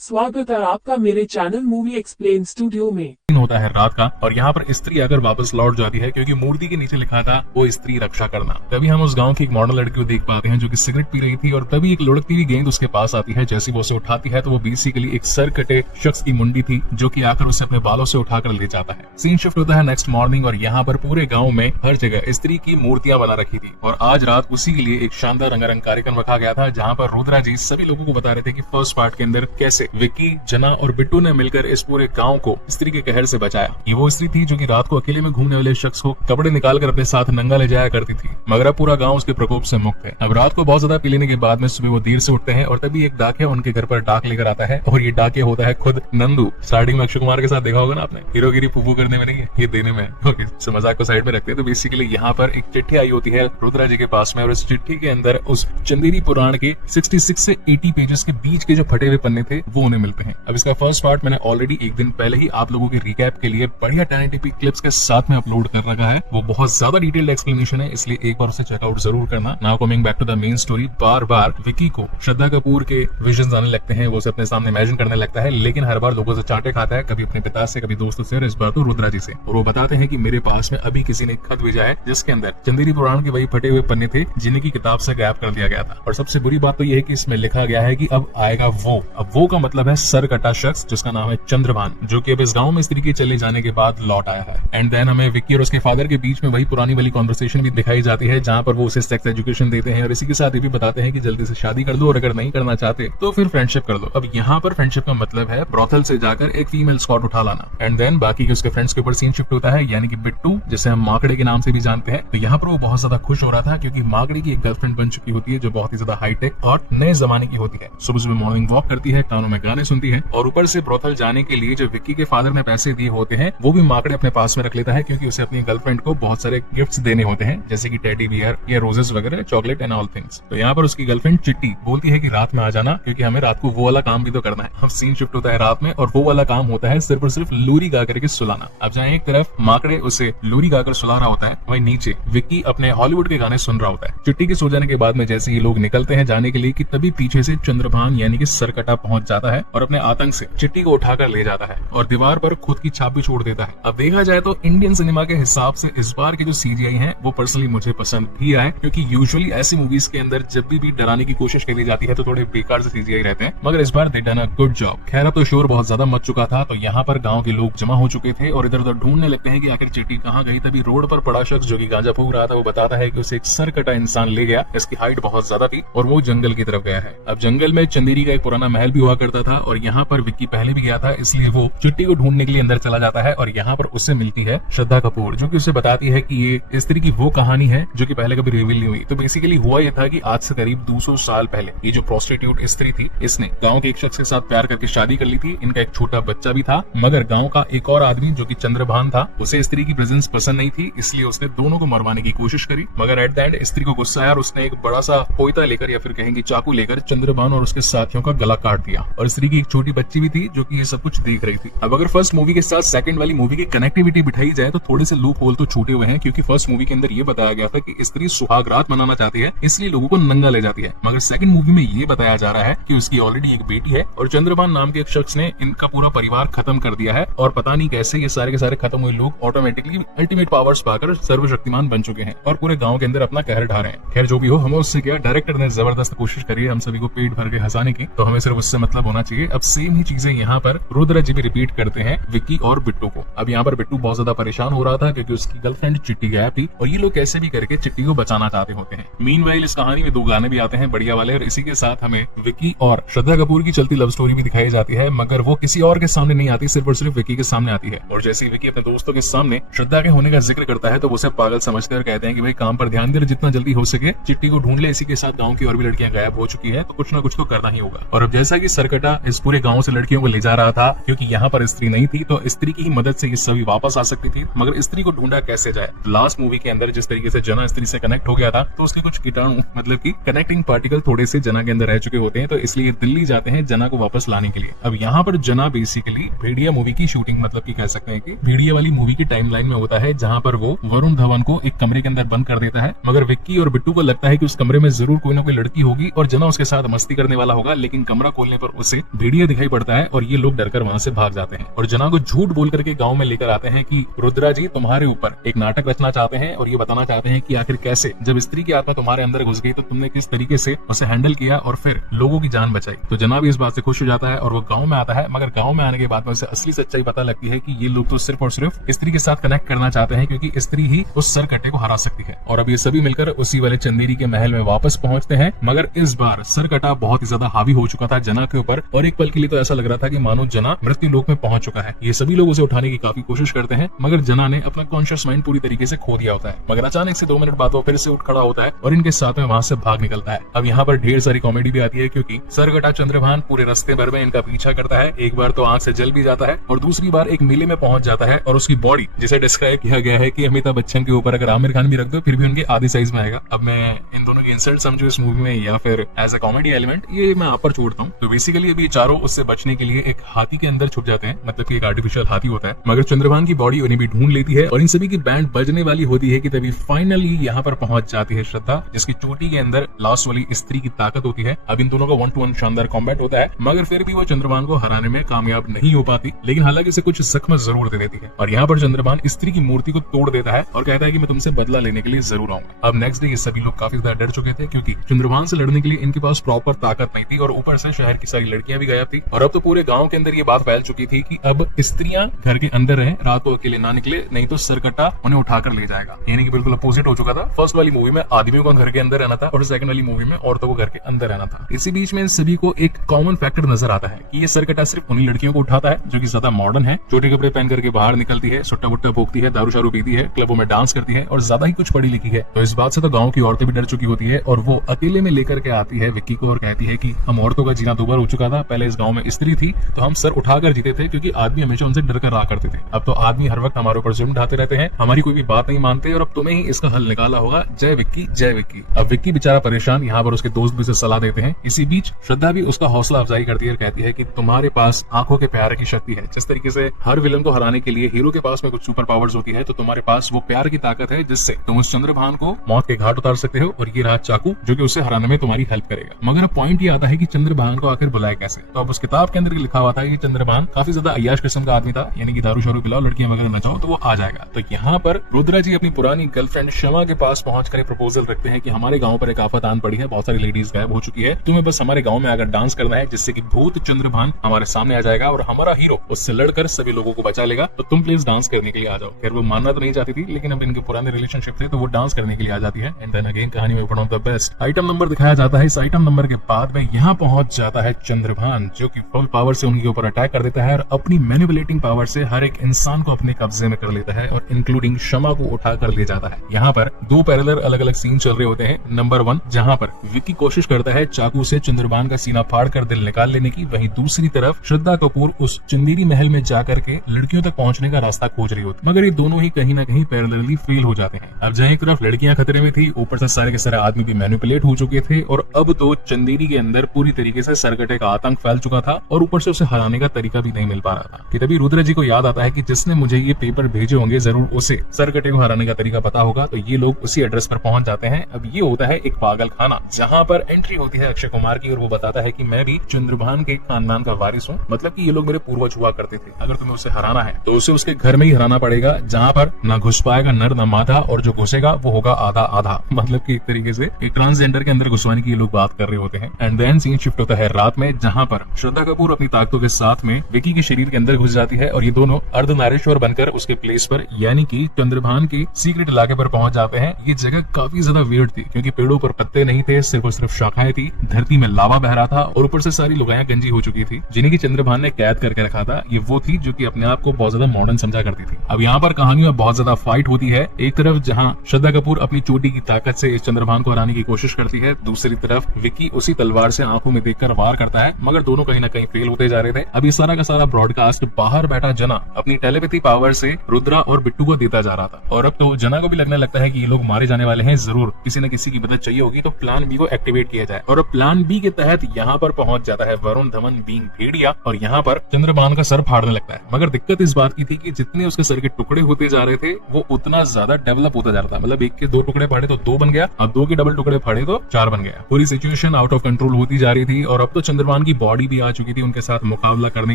स्वागत है आपका मेरे चैनल मूवी एक्सप्लेन स्टूडियो में। होता है रात का और यहाँ पर स्त्री आकर वापस लौट जाती है क्योंकि मूर्ति के नीचे लिखा था वो स्त्री रक्षा करना। तभी हम उस गांव की एक मॉडल लड़की को देख पाते हैं जो कि सिगरेट पी रही थी और तभी एक लुढ़कती हुई गेंद उसके पास आती है। जैसे वो उसे उठाती है तो वो बेसिकली एक सर कटे शख्स की मुंडी थी जो कि आकर उसे अपने बालों से उठाकर ले जाता है। सीन शिफ्ट होता है नेक्स्ट मॉर्निंग और यहाँ पर पूरे गाँव में हर जगह स्त्री की मूर्तियां बना रखी थी और आज रात उसी के लिए एक शानदार रंगारंग कार्यक्रम रखा गया था जहाँ पर रुद्रा जी सभी लोगों को बता रहे थे कि फर्स्ट पार्ट के अंदर कैसे विक्की, जना और बिट्टू ने मिलकर इस पूरे गाँव को स्त्री के कहर से बचाया। ये वो स्त्री थी जो कि रात को अकेले में घूमने वाले शख्स को कपड़े निकालकर अपने साथ नंगा ले जाया करती थी, मगर अब पूरा गांव उसके प्रकोप से मुक्त है। अब रात को बहुत ज्यादा पी लेने के बाद में सुबह वो देर से उठते हैं और तभी एक डाकिया उनके घर पर डाक लेकर आता है और ये डाकिया होता है खुद नंदू। स्टार्टिंग में अक्षय कुमार के साथ देखा होगा ना आपने, हीरोगिरी फूफू करने में नहीं है, ये देने में। ओके, सो मजाक को साइड में रखते हैं। तो बेसिकली यहाँ पर एक चिट्ठी आई होती है रुद्रा जी के पास में और इस चिट्ठी के अंदर उस चंदेरी पुराण के 66 से 80 पेजेस के बीच के जो फटे हुए पन्ने थे वो उन्हें मिलते हैं। अब इसका फर्स्ट पार्ट मैंने ऑलरेडी एक दिन पहले ही आप लोगों के रिकैप के लिए बढ़िया 1080p क्लिप्स के साथ में अपलोड कर रखा है। वो बहुत ज्यादा डिटेल्ड एक्सप्लेनेशन है, इसलिए एक बार उसे चेकआउट जरूर करना। Now coming back to the main story, बार बार विकी को श्रद्धा कपूर के विजन्स आने लगते हैं, वो उसे अपने सामने इमेजिन करने लगता है, लेकिन हर बार लोगों से चांटे खाता है, कभी अपने पिता से, कभी दोस्तों से और इस बार तो रुद्रा जी से। और वो बताते हैं कि मेरे पास में अभी किसी ने खत भेजा है जिसके अंदर चंदेरी पुराण के वही फटे हुए पन्ने थे जिन्हें की किताब से गायब कर दिया गया था। और सबसे बुरी बात तो यह है कि इसमें लिखा गया है कि अब आएगा वो। अब वो का मतलब है सर कटा शख्स जिसका नाम है चंद्रभान, जो कि अब इस गाँव में स्त्री के चले जाने के बाद लौट आया है। एंड देन हमें विक्की और उसके फादर के बीच में वही पुरानी वाली कॉन्वर्सेशन भी दिखाई जाती है जहां पर वो उसे सेक्स एजुकेशन देते हैं और इसी के साथ ये भी बताते हैं कि जल्दी से शादी कर लो और अगर नहीं करना चाहते तो फिर फ्रेंडशिप कर लो। अब यहाँ पर फ्रेंडशिप का मतलब है ब्रोथल से जाकर एक फीमेल स्कॉट उठा लाना। एंड देन बाकी के उसके फ्रेंड्स के ऊपर सीन शिफ्ट होता है, यानी कि बिट्टू जिसे हम माकड़े के नाम से भी जानते हैं। तो यहाँ पर वो बहुत ज्यादा खुश हो रहा था क्योंकि माकड़े की एक गर्लफ्रेंड बन चुकी होती है जो बहुत ही ज्यादा हाईटेक और नए जमाने की होती है। सुबह सुबह मॉर्निंग वॉक करती है, कानों में गाने सुनती है और ऊपर से ब्रोथल जाने के लिए जो विक्की के फादर ने पैसे दिए होते हैं वो भी माकड़े अपने पास में रख लेता है क्योंकि उसे अपनी गर्लफ्रेंड को बहुत सारे गिफ्ट्स देने होते हैं जैसे कि टेडी बियर या रोजेस वगैरह, चॉकलेट एंड ऑल थिंग्स। तो यहाँ पर उसकी गर्लफ्रेंड चिट्टी बोलती है कि रात में आ जाना क्योंकि हमें रात को वो वाला काम भी तो करना है। अब सीन शिफ्ट होता है रात में और वो वाला काम होता है सिर्फ और सिर्फ लोरी गा करके सुलाना। अब जहाँ एक तरफ माकड़े उसे लोरी गाकर सुला रहा होता है, वहीं नीचे विक्की अपने हॉलीवुड के गाने सुन रहा होता है। चिट्टी के सो जाने के बाद में जैसे ये लोग निकलते हैं जाने के लिए कि तभी पीछे से चंद्रभान यानी कि सरकटा पहुंच जाता है और अपने आतंक से चिट्टी को उठाकर ले जाता है और दीवार पर खुद की छाप भी छोड़ देता है। अब देखा जाए तो इंडियन सिनेमा के हिसाब से इस बार के जो सीजीआई है वो पर्सनली मुझे पसंद भी आए क्योंकि यूजुअली ऐसी मूवीज के अंदर जब भी डराने की कोशिश करी जाती है तो थोड़े बेकार से सीजीआई रहते हैं, मगर इस बार they done a good job. खैर अब तो शोर बहुत ज्यादा मच चुका था तो यहाँ पर गाँव के लोग जमा हो चुके थे और इधर उधर ढूंढने लगते हैं कि आखिर चिट्टी कहाँ गई। तभी रोड पर पड़ा शख्स जो कि गांजा फूक रहा था वो बताता है कि उसे एक सर कटा इंसान ले गया, इसकी हाइट बहुत ज्यादा थी और वो जंगल की तरफ गया है। अब जंगल में चंदेरी का एक पुराना महल भी हुआ करता था और यहाँ पर विक्की पहले भी गया था, इसलिए वो चिट्टी को ढूंढने के लिए अंदर चला जाता है और यहाँ पर उससे मिलती है श्रद्धा कपूर जो कि उसे बताती है कि ये स्त्री की वो कहानी है जो कि पहले कभी रिवील नहीं हुई। तो बेसिकली हुआ ये था कि आज से करीब 200 साल पहले ये जो प्रोस्टिट्यूट स्त्री थी इसने गांव के एक शख्स के साथ प्यार करके शादी कर ली थी। इनका एक छोटा बच्चा भी था, मगर गांव का एक और आदमी जो कि चंद्रभान था उसे स्त्री की प्रेजेंस पसंद नहीं थी, इसलिए उसने दोनों को मरवाने की कोशिश करी, मगर एट द एंड स्त्री को गुस्सा आया और उसने एक बड़ा सा पोइता लेकर या फिर कहेंगे चाकू लेकर चंद्रभान और उसके साथियों का गला काट दिया। और स्त्री की एक छोटी बच्ची भी थी जो कि ये सब कुछ देख रही थी। अब अगर फर्स्ट मूवी के साथ सेकंड वाली मूवी की कनेक्टिविटी बिठाई जाए तो थोड़े से लूप होल तो छूटे हुए हैं क्योंकि फर्स्ट मूवी के अंदर ये बताया गया था कि स्त्री सुहाग रात मनाना चाहती है इसलिए लोगों को नंगा ले जाती है, मगर सेकंड मूवी में ये बताया जा रहा है कि उसकी ऑलरेडी एक बेटी है और चंद्रभान नाम के एक शख्स ने इनका पूरा परिवार खत्म कर दिया है और पता नहीं कैसे ये सारे के सारे खत्म हुए लोग ऑटोमेटिकली अल्टीमेट पावर्स पाकर सर्वशक्तिमान बन चुके हैं और पूरे गांव के अंदर अपना कहर ढा रहे हैं। खैर जो भी हो, हमें उससे क्या, डायरेक्टर ने जबरदस्त कोशिश करी है हम सभी को पेट भर के हंसाने की, तो हमें सिर्फ उससे मतलब होना चाहिए। अब सेम ही चीजें यहाँ पर रुद्रा जी भी रिपीट करते हैं विक्की और बिट्टू को। अब यहाँ पर बिट्टू बहुत ज्यादा परेशान हो रहा था क्योंकि उसकी गर्लफ्रेंड चिट्टी गायब थी और ये लोग कैसे भी करके चिट्टी को बचाना चाहते होते हैं। मीनवाइल इस कहानी में 2 गाने भी आते हैं बढ़िया वाले और इसी के साथ हमें विक्की और श्रद्धा कपूर की चलती लव स्टोरी भी दिखाई जाती है, मगर वो किसी और के सामने नहीं आती, सिर्फ और सिर्फ विक्की के सामने आती है। और जैसे ही विक्की अपने दोस्तों के सामने श्रद्धा के होने का जिक्र करता है तो वो उसे पागल समझते हैं और कहते हैं कि भाई काम पर ध्यान दे, जितना जल्दी हो सके चिट्टी को ढूंढ ले। इसी के साथ गाँव की और भी लड़कियां गायब हो चुकी है तो कुछ ना कुछ तो करना ही होगा। और अब जैसा कि सरकटा इस पूरे गाँव से लड़कियों को ले जा रहा था क्योंकि यहाँ पर स्त्री नहीं थी, तो स्त्री की ही मदद से ये सभी वापस आ सकती थी, मगर स्त्री को ढूंढा कैसे जाए। लास्ट मूवी के अंदर जिस तरीके से जना स्त्री से कनेक्ट हो गया था, तो उसके कुछ कीटाणु मतलब कि कनेक्टिंग पार्टिकल थोड़े से जना के अंदर रह चुके होते हैं, तो इसलिए दिल्ली जाते हैं जना को वापस लाने के लिए। अब यहाँ पर जना बेसिकली भेड़िया मूवी की शूटिंग मतलब कि कह सकते हैं कि भेड़िया वाली मूवी की टाइमलाइन में होता है, जहाँ पर वो वरुण धवन को एक कमरे के अंदर बंद कर देता है, मगर विक्की और बिट्टू को लगता है कि उस कमरे में जरूर कोई ना कोई लड़की होगी और जना उसके साथ मस्ती करने वाला होगा, लेकिन कमरा खोलने पर उसे भेड़िया दिखाई पड़ता है और ये लोग डरकर वहां से भाग जाते हैं और जना को झूठ बोल करके गाँव में लेकर आते हैं कि रुद्रा जी तुम्हारे ऊपर एक नाटक रचना चाहते हैं और ये बताना चाहते हैं कि आखिर कैसे जब स्त्री की आत्मा तुम्हारे अंदर घुस गई तो तुमने किस तरीके से उसे हैंडल किया और फिर लोगों की जान बचाई। तो जना भी इस बात से खुश हो जाता है और वो गांव में आता है, मगर गांव में आने के बाद में उसे असली सच्चाई पता लगती है कि ये लोग तो सिर्फ और सिर्फ स्त्री के साथ कनेक्ट करना चाहते हैं, क्योंकि स्त्री ही उस सरकटे को हरा सकती है। और अब ये सभी मिलकर उसी वाले चंदेरी के महल में वापस पहुंचते हैं, मगर इस बार सरकटा बहुत ही ज्यादा हावी हो चुका था जना के ऊपर और एक पल के लिए तो ऐसा लग रहा था कि मानो जना मृत्यु लोक में पहुंच चुका है। ये सभी लोग उसे उठाने की काफी कोशिश करते हैं, मगर जना ने अपना कॉन्शियस माइंड पूरी तरीके से खो दिया होता है। मगर अचानक से 2 मिनट बाद वो फिर से उठ खड़ा होता है और इनके साथ में वहां से भाग निकलता है। अब यहाँ पर ढेर सारी कॉमेडी भी आती है, क्योंकि सरगटा चंद्रभान पूरे रास्ते भर में इनका पीछा करता है। एक बार तो आंख से जल भी जाता है और दूसरी बार एक मेले में पहुंच जाता है और उसकी बॉडी जिसे डिस्क्राइब किया गया है कि अमिताभ बच्चन के ऊपर अगर आमिर खान भी रख दो फिर भी उनके आधे साइज में आएगा। अब मैं इन दोनों की इंसल्ट समझू इस मूवी में या फिर एज अ कॉमेडी एलिमेंट, ये मैं आप पर छोड़ता हूँ। तो बेसिकली अभी चारों उससे बचने के लिए एक हाथी के अंदर छुप जाते हैं, मतलब कि एक आर्टिफिशियल हाथी होता है, मगर चंद्रभान की बॉडी उन्हें भी ढूंढ लेती है और इन सभी की बैंड बजने वाली होती है कि तभी फाइनली यहाँ पर पहुंच जाती है श्रद्धा, जिसकी चोटी के अंदर लास्ट वाली स्त्री की ताकत होती है। अब इन दोनों का 1-to-1 शानदार कॉम्बैट होता है, मगर फिर भी वो चंद्रभान को हराने में कामयाब नहीं हो पाती, लेकिन हालांकि उसे कुछ जख्म जरूर दे देती है। और यहाँ पर चंद्रभान स्त्री की मूर्ति को तोड़ देता है और कहता है कि मैं तुमसे बदला लेने के लिए जरूर आऊंगा। अब नेक्स्ट डे ये सभी लोग काफी ज्यादा डर चुके थे, क्योंकि चंद्रभान से लड़ने के लिए इनके पास प्रॉपर ताकत नहीं थी और ऊपर से शहर की सारी लड़कियां भी गायब थी और अब तो पूरे गांव के अंदर ये बात फैल चुकी थी कि अब स्त्रियां घर के अंदर रहें, रात को अकेले ना निकले, नहीं तो सरकट्टा उन्हें उठाकर ले जाएगा। यानी कि बिल्कुल अपोजिट हो चुका था। फर्स्ट वाली मूवी में आदमियों को घर के अंदर रहना था और सेकंड वाली मूवी में औरतों को घर के अंदर रहना था। इसी बीच में इन सभी को एक कॉमन फैक्टर नजर आता है कि ये सरकट्टा सिर्फ उन्हीं लड़कियों को उठाता है जो कि ज्यादा मॉडर्न है, छोटे कपड़े पहन करके बाहर निकलती है, सुट्टा बुट्टा भोगती है, दारू शारू पीती है, क्लबों में डांस करती है और ज्यादा ही कुछ पढ़ी लिखी है। तो इस बात से तो गाँव की औरतें भी डर चुकी होती है और वो अकेले में लेकर के आती है विक्की को और कहती है कि हम औरतों का जीना दोबारा हो चुका था, पहले इस गाँव में स्त्री थी तो हम सर उठाकर जीते थे, क्योंकि आदमी हमेशा उनसे डर कर रहा करते थे। अब तो आदमी हर वक्त हमारे ऊपर जुल्म ढाते रहते हैं, हमारी कोई भी बात नहीं मानते और अब तुम्हें ही इसका हल निकाला होगा। जय विक्की, जय विक्की। अब विक्की बेचारा परेशान, यहाँ पर उसके दोस्त भी उसे सलाह देते हैं। इसी बीच श्रद्धा भी उसका हौसला अफजाई करती है और कहती है कि तुम्हारे पास आंखों के प्यार की शक्ति है। जिस तरीके से हर विलन को हराने के लिए हीरो के पास में कुछ सुपर पावर्स होती है, तो तुम्हारे पास वो प्यार की ताकत है जिससे तुम उस चंद्रभान को मौत के घाट उतार सकते हो और ये रहा चाकू जो कि उसे हराने में तुम्हारी हेल्प करेगा। मगर अब पॉइंट ये आता है कि चंद्रभान को आखिर बुलाए कैसे। तो अब उस किताब के अंदर लिखा हुआ था कि चंद्रभान काफी ज्यादा अय्याश किस्म का आदमी था, यानी कि दारू शारू पिलाओ, लड़कियां वगैरह नचाओ तो वो आ जाएगा। तो यहाँ पर रुद्रा जी अपनी पुरानी गर्लफ्रेंड शमा के पास पहुंचकर प्रपोजल रखते हैं कि हमारे गांव पर एक आफत आन पड़ी है, बहुत सारी लेडीज गायब हो चुकी है, तुम्हें बस हमारे गांव में आकर डांस करना है, जिससे कि भूत चंद्रभान हमारे सामने आ जाएगा और हमारा हीरो उससे लड़कर सभी लोगों को बचा लेगा। तो तुम प्लीज डांस करने के लिए आ जाओ। खैर वो मानना तो नहीं चाहती थी, लेकिन अब इनके पुराने रिलेशनशिप थे तो वो डांस करने के लिए आ जाती है। एंड देन अगेन कहानी में one of the best item number दिखाया जाता है। इस आइटम नंबर के बाद में यहाँ पहुंच जाता है चंद्रभान, जो कि फुल पावर से उनके ऊपर अटैक कर देता है और अपनी मैनिपुलेटिंग पावर से हर एक इंसान को अपने कब्जे में कर लेता है और इंक्लूडिंग शमा को उठा कर ले जाता है। यहाँ पर 2 पैरेलल अलग अलग सीन चल रहे होते हैं। नंबर 1 जहाँ पर विक्की कोशिश करता है चाकू से चंद्रभान का सीना फाड़ कर दिल निकाल लेने की, वहीं दूसरी तरफ श्रद्धा कपूर उस चंदेरी महल में जाकर के लड़कियों तक पहुंचने का रास्ता खोज रही होती, मगर ये दोनों ही कहीं ना कहीं पैरेलली फेल हो जाते हैं। अब जहाँ एक तरफ लड़कियां खतरे में थी, ऊपर से सारे के सारे आदमी भी मैनिपुलेट हो चुके थे और अब तो चंदेरी के अंदर पूरी तरीके से सरकटे का आतंक फैल चुका था और ऊपर से उसे हराने का तरीका भी नहीं मिल पा रहा था। कि तभी रुद्र जी को याद आता है कि जिसने मुझे ये पेपर भेजे होंगे जरूर उसे सरकटे को हराने का तरीका पता होगा। तो ये लोग उसी एड्रेस पर पहुंच जाते हैं। अब ये होता है एक पागल खाना, जहाँ पर एंट्री होती है अक्षय कुमार की और वो बताता है कि मैं भी चंद्रभान के खानदान का वारिस हूँ, मतलब कि ये लोग मेरे पूर्वज हुआ करते थे। अगर तुम्हें उसे हराना है तो उसे उसके घर में ही हराना पड़ेगा, जहाँ पर ना घुस पाएगा नर न मादा और जो घुसेगा वो होगा आधा आधा। मतलब कि एक तरीके से एक ट्रांसजेंडर के अंदर घुसवाने की ये लोग बात कर रहे होते हैं। एंड देन सीन शिफ्ट होता है रात में, जहाँ पर श्रद्धा कपूर अपनी ताकतों के साथ में विकी के शरीर के अंदर घुस जाती है और ये दोनों अर्धनारीश्वर बनकर उसके प्लेस पर यानी कि चंद्रभान की सीक्रेट इलाके पर पहुंच जाते हैं। ये जगह काफी ज्यादा वियर्ड थी, क्योंकि पेड़ों पर पत्ते नहीं थे, सिर्फ और सिर्फ शाखाएं थी, धरती में लावा बह रहा था और ऊपर से सारी लुगाइयां गंजी हो चुकी थी, जिन्हें की चंद्रभान ने कैद करके रखा था। ये वो थी जो कि अपने आप को बहुत ज्यादा मॉडर्न समझा करती थी। अब यहाँ पर कहानी में बहुत ज्यादा फाइट होती है। एक तरफ जहाँ श्रद्धा कपूर अपनी चोटी की ताकत से इस चंद्रभान को हराने की कोशिश करती है, दूसरी तरफ विक्की उसी तलवार से आंखों में देखकर वार करता है, मगर दोनों कहीं ना कहीं फेल होते जा रहे थे। अब ये सारा का सारा ब्रॉडकास्ट बाहर बैठा जना अपनी टेलीपैथी पावर से रुद्रा और बिट्टू को देता जा रहा था। और अब तो जना को भी लगने लगता है कि ये लोग मारे जाने वाले हैं, जरूर किसी न किसी की मदद चाहिए होगी, तो प्लान बी को एक्टिवेट किया जाए। और अब प्लान बी के तहत यहाँ पर पहुंच जाता है वरुण धवन बीइंग भेड़िया और यहाँ पर चंद्रभान का सर फाड़ने लगता है। मगर दिक्कत इस बात की थी कि जितने उसके सर के टुकड़े होते जा रहे थे वो उतना ज्यादा डेवलप होता जा रहा था। मतलब एक के 2 टुकड़े फाड़े तो 2 बन गया, अब 2 के डबल टुकड़े फाड़े तो 4 बन गया। पूरी सिचुएशन आउट ऑफ कंट्रोल होती जा रही थी और अब तो चंद्रभान की बॉडी भी आ चुकी थी उनके साथ मुकाबला करने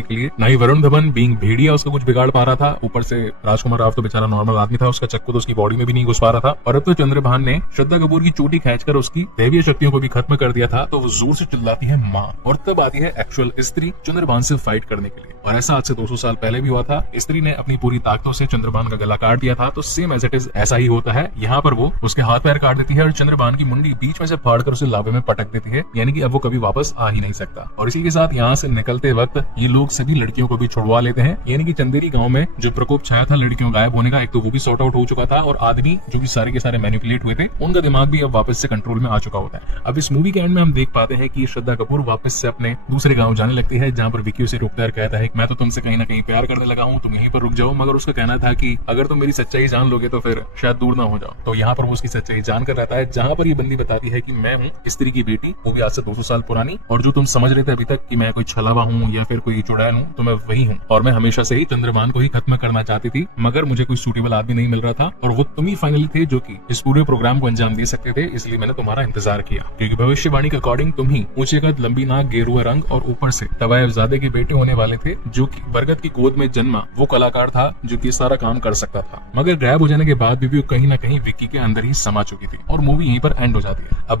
के लिए। ना ही वरुण धवन बीइंग भेड़िया उसका कुछ बिगाड़ पा रहा था, ऊपर से राजकुमार राव तो बेचारा नॉर्मल आदमी था, उसका चक्कू तो उसकी बॉडी में भी नहीं घुस पा रहा था। और अब तो चंद्रभान ने श्रद्धा कपूर की चोटी खींचकर उसकी दैवीय शक्तियों को भी खत्म कर दिया था। तो वो जोर से चिल्लाती है माँ, और तब आती है एक्चुअल स्त्री चंद्रभान से फाइट करने के लिए। और ऐसा आज से 200 साल पहले भी हुआ था। स्त्री ने अपनी पूरी ताकतों से चंद्रभान का गला काट दिया था, तो सेम एज इट इज ऐसा ही होता है। यहाँ पर वो उसके हाथ पैर काट देती है और चंद्रभान की मुंडी बीच में से फाड़कर उसे लावे में पटक देती है, यानी कि अब वो कभी वापस आ ही नहीं सकता। और इसी के साथ यहाँ से निकलते वक्त ये लोग सभी लड़कियों को भी छुड़वा लेते हैं, यानी कि चंदेरी गांव में जो प्रकोप छाया था लड़कियों गायब होने का, एक तो वो भी सॉर्ट आउट हो चुका था और आदमी जो कि सारे के सारे मैनिपुलेट हुए थे उनका दिमाग भी अब वापस से कंट्रोल में आ चुका होता है। अब इस मूवी के एंड में हम देख पाते हैं कि श्रद्धा कपूर वापस से अपने दूसरे गांव जाने लगती है, जहां पर विक्की उसे रोकता है, कहता है मैं तो तुमसे कहीं ना कहीं प्यार करने लगा हूं, तुम यहीं पर रुक जाओ। मगर उसका कहना था कि अगर तुम मेरी सच्चाई जान लोगे तो फिर शायद दूर ना हो जाओ। तो यहाँ पर वो उसकी सच्चाई जानकर रहता है, जहां पर ये बंदी बताती है कि मैं हूँ स्त्री की बेटी, वो भी आज से 200 साल पुरानी, और जो तुम समझ रहे थे अभी तक कि मैं कोई छलावा हूँ या फिर कोई चुड़ैल हूँ, तो मैं वही हूँ। और मैं हमेशा से ही चंद्रभान को ही खत्म करना चाहती थी, मगर मुझे कोई सूटेबल आदमी नहीं मिल रहा था और वो तुम ही फाइनली थे जो कि इस पूरे प्रोग्राम को अंजाम दे सकते थे, इसलिए मैंने तुम्हारा इंतजार किया। क्योंकि भविष्यवाणी के अकॉर्डिंग तुम ही ऊंचे कद, लंबी नाक, गेरुआ रंग और ऊपर से तवायफजादे के बेटे होने वाले थे, जो कि बरगद की गोद में जन्मा वो कलाकार था जो कि सारा काम कर सकता था। मगर गायब हो जाने के बाद भी कहीं ना कहीं विक्की के अंदर ही समा चुकी थी और मूवी यहीं पर एंड हो जाती है। अब